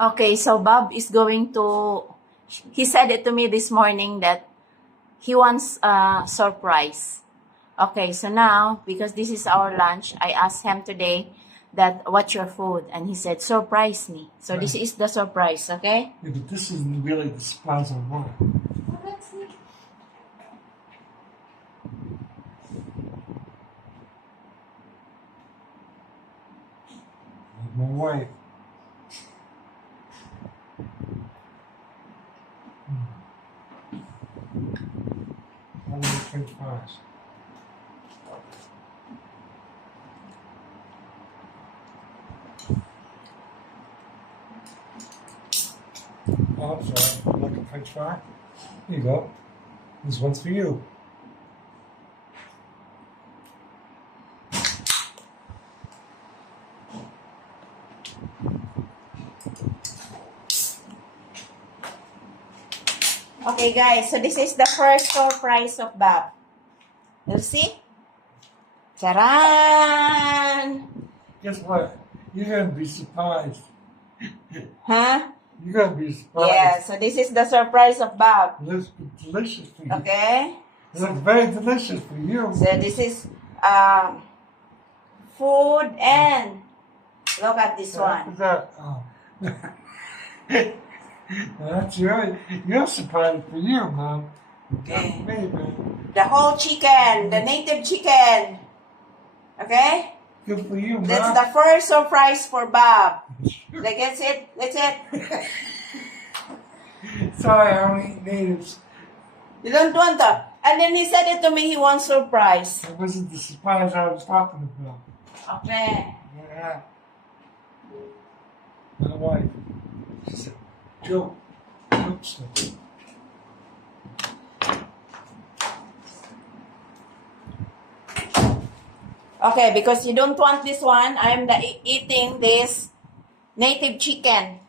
Okay, so Bob is going to, he said it to me this morning that he wants a surprise. Okay, so now, because this is our lunch, I asked him today that, what's your food? And he said, surprise me. So this is the surprise, okay? Yeah, but this isn't really the surprise I want. Well, let's see. My wife. I want French fries. Oh, I'm sorry. Like a French fry? Here you go. This one's for you. Okay, guys, so this is the first surprise of Bob. You see? Charan! Guess what? You're going to be surprised. Huh? You're going to be surprised. Yeah, so this is the surprise of Bob. It looks delicious for you. Okay? It looks very delicious for you. So this is food and look at this one. What's that? Oh. That's right. You're surprised for you, Mom. Okay. Not me, man. The whole chicken, the native chicken. Okay? Good for you, Mom. That's the first surprise for Bob. Like, that's it. That's it. Sorry, I don't eat natives. You don't want that. And then he said it to me, he wants surprise. That wasn't the surprise I was talking about. Okay. Yeah. My wife. She said, Joe, oops. Okay, because you don't want this one, I'm eating this native chicken.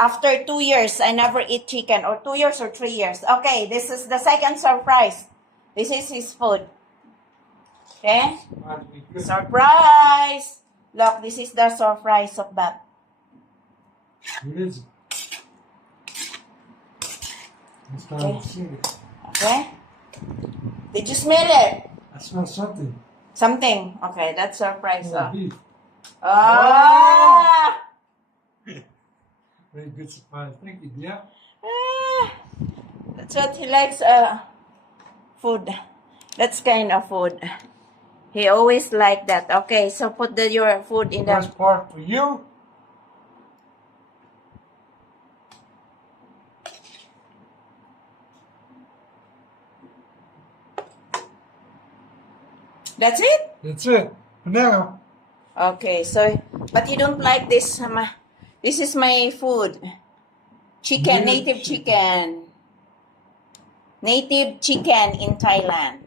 After 2 years, I never eat chicken. Or 2 years or 3 years. Okay, this is the second surprise. This is his food. Okay? Surprise! Look, this is the surprise of Bob. What is it? I'm starting to see it. Okay? Did you smell it? I smell something. Something. Okay, that's surprise. Oh, beef. Ah! Very good surprise. Thank you, dear. Ah, that's what he likes, food. That's kind of food. He always like that. Okay, so put your food in the... First part for you. That's it? That's it. For now. Okay, so, but you don't like this, this is my food. Chicken, native chicken. Native chicken in Thailand.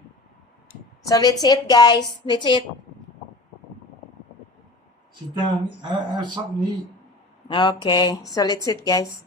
So let's eat, guys. Let's eat. Sit down. I have something to eat. Okay, so let's eat, guys.